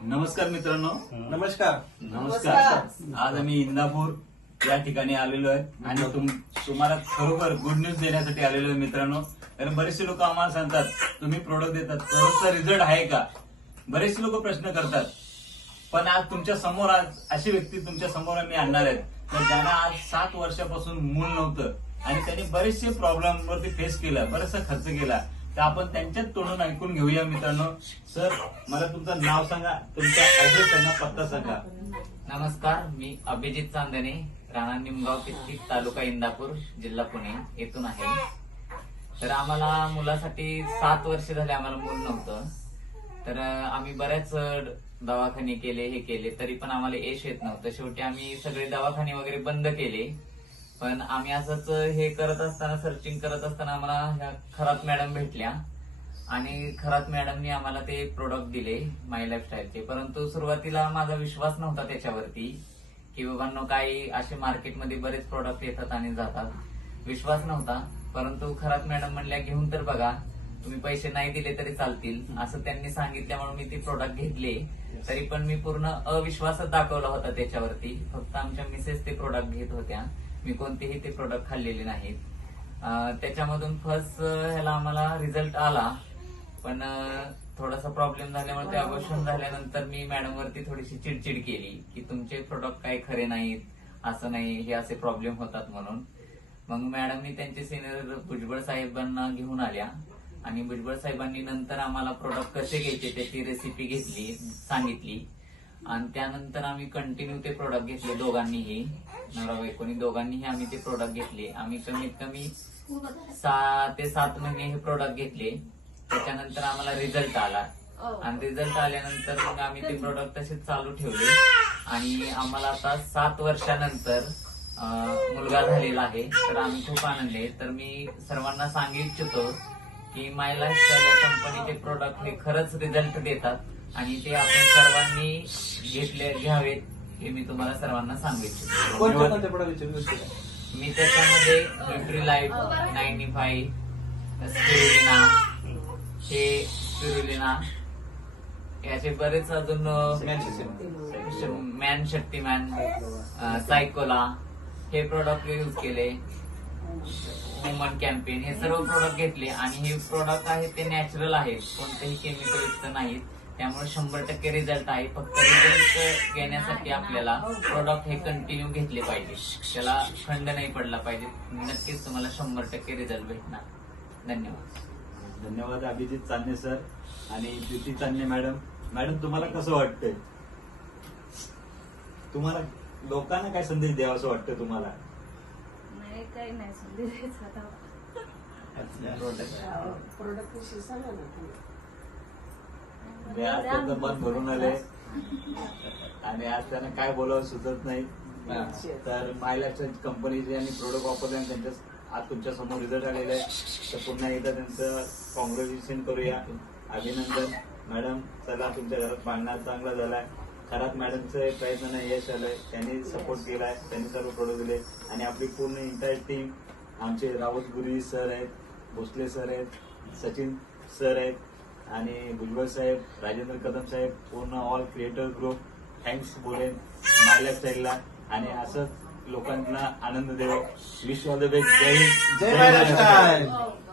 नमस्कार मित्रांनो. नमस्कार. नमस्कार. आज आम्ही इंदापूर या ठिकाणी आलेलो आहे आणि तुम्हाला खरोखर गुड न्यूज देण्यासाठी आलेलो आहे मित्रांनो. कारण बरेचसे लोक आम्हाला सांगतात तुम्ही प्रोडक्ट देतात, प्रोडक्टचा रिझल्ट आहे का? बरेचसे लोक प्रश्न करतात. पण आज तुमच्या समोर अशी व्यक्ती तुमच्या समोर मी आणणार आहेत तर ज्यांना आज 7 वर्षापासून मूल नव्हतं आणि त्यांनी बरेचसे प्रॉब्लेम वरती फेस केला, बराचसा खर्च केला. तर आपण त्यांच्याच तोंडून ऐकून घेऊया मित्रांनो. सर, मला तुमचं नाव सांगा, तुमचा ऍड्रेस सांगा, पत्ता सांगा. नमस्कार, मी अभिजित चांदणे, राणा निमगाव कित्ती, तालुका इंदापूर, जिल्हा पुणे येथून आहे. तर आम्हाला मुलासाठी 7 वर्ष झाले आम्हाला मूल नव्हतं. तर आम्ही बऱ्याच दवाखाने केले, हे केले, तरी पण आम्हाला यश येत नव्हतं. शेवटी आम्ही सगळे दवाखाने वगैरे बंद केले. पण आम्ही असंच हे करत असताना, सर्चिंग करत असताना आम्हाला ह्या खरात मॅडम भेटल्या आणि खरात मॅडमनी आम्हाला ते प्रोडक्ट दिले माय लाईफस्टाईलचे. परंतु सुरुवातीला माझा विश्वास नव्हता त्याच्यावरती की बाबांनो काही असे मार्केटमध्ये बरेच प्रोडक्ट येतात आणि जातात, विश्वास नव्हता. परंतु खरात मॅडम म्हणल्या घेऊन तर बघा, तुम्ही पैसे नाही दिले तरी चालतील, असं त्यांनी सांगितल्यामुळे मी ते प्रोडक्ट घेतले. तरी पण मी पूर्ण अविश्वासच दाखवला होता त्याच्यावरती. फक्त आमच्या मिसेस ते प्रोडक्ट घेत होत्या, मी कोणतेही ते प्रोडक्ट खाल्लेले नाहीत. त्याच्यामधून फर्स्ट ह्याला आम्हाला रिझल्ट आला, पण थोडासा प्रॉब्लेम झाल्यामुळे ते अबॉर्शन झाल्यानंतर मी मॅडम वरती थोडीशी चिडचिड केली की तुमचे प्रोडक्ट काही खरे नाहीत, असं नाही, हे असे प्रॉब्लेम होतात म्हणून. मग मॅडमनी त्यांचे सिनियर भुजबळ साहेबांना घेऊन आल्या आणि भुजबळ साहेबांनी नंतर आम्हाला प्रोडक्ट कसे घ्यायचे त्याची रेसिपी घेतली, सांगितली. आणि त्यानंतर आम्ही कंटिन्यू ते प्रोडक्ट घेतले, दोघांनीही, नवरा बायकोनी दोघांनीही आम्ही ते प्रोडक्ट घेतले. आम्ही कमीत कमी 6 ते 7 महिने हे प्रोडक्ट घेतले. त्याच्यानंतर आम्हाला रिझल्ट आला आणि रिझल्ट आल्यानंतर मग आम्ही ते प्रोडक्ट तसेच चालू ठेवले आणि आम्हाला आता 7 वर्षानंतर मुलगा झालेला आहे. तर आम्ही खूप आनंद आहे. तर मी सर्वांना सांगू इच्छितो की माय लाईफस्टाईल या कंपनीचे प्रोडक्ट हे खरंच रिझल्ट देतात आणि ते आपण सर्वांनी घ्यावेत हे मी तुम्हाला सर्वांना सांगू इच्छितो. कोणत्या प्रोडक्टचे यूज केले? मी त्याच्यामध्ये न्यूट्रीलाइफ 95, स्पिरुलिना, हे स्पिरुलिना, याचे बरेच अजून मॅन शक्तिमॅन, सायकोला हे प्रोडक्ट यूज केले, वुमन कॅम्पेन, हे सर्व प्रोडक्ट घेतले. आणि हे प्रोडक्ट आहेत ते नॅचरल आहेत, कोणतेही केमिकल युक्त नाहीत. त्यामुळे 100% रिझल्ट आहे. फक्त रिझल्ट घेण्यासाठी आपल्याला प्रोडक्ट हे कंटिन्यू घेतले पाहिजे, त्याला खंड नाही पडला पाहिजे. नक्कीच तुम्हाला 100% रिझल्ट भेटणार. धन्यवाद. धन्यवाद अभिजित चांदणे सर आणि प्रीती चांदणे मॅडम. मॅडम, तुम्हाला कसं वाटतंय? तुम्हाला लोकांना काय संदेश द्यावासं वाटतं तुम्हाला? नाही, काही नाही संदेश आता. प्रोडक्ट विषयी सांगा ना तुम्ही. मी आज त्यांचं मन भरून आले आणि आज त्यांना काय बोलावं सुचत नाही. तर माय लाईफस्टाईल कंपनीचे आणि प्रोडक्ट वापरले आणि त्यांच्या आज तुमच्या समोर रिझल्ट आलेला आहे. तर पुन्हा एकदा त्यांचं कॉंग्रॅच्युलेशन करूया, अभिनंदन. मॅडम, चला, तुमच्या घरात पाळणा चांगला झालाय. खरात मॅडमचं प्रयत्न यश आलंय, त्यांनी सपोर्ट केलाय, त्यांनी सर्व प्रोडक्ट दिले आणि आपली पूर्ण इंटायर टीम, आमचे रावत गुरुजी सर आहेत, भोसले सर आहेत, सचिन सर आहेत आणि भुजबळ साहेब, राजेंद्र कदम साहेब, पूर्ण ऑल क्रिएटर ग्रुप थँक्स बोलेन माय लाईफस्टाईलला. आणि असंच लोकांना आनंद देव. Wish all the best. जय हिंद, जय महाराष्ट्र.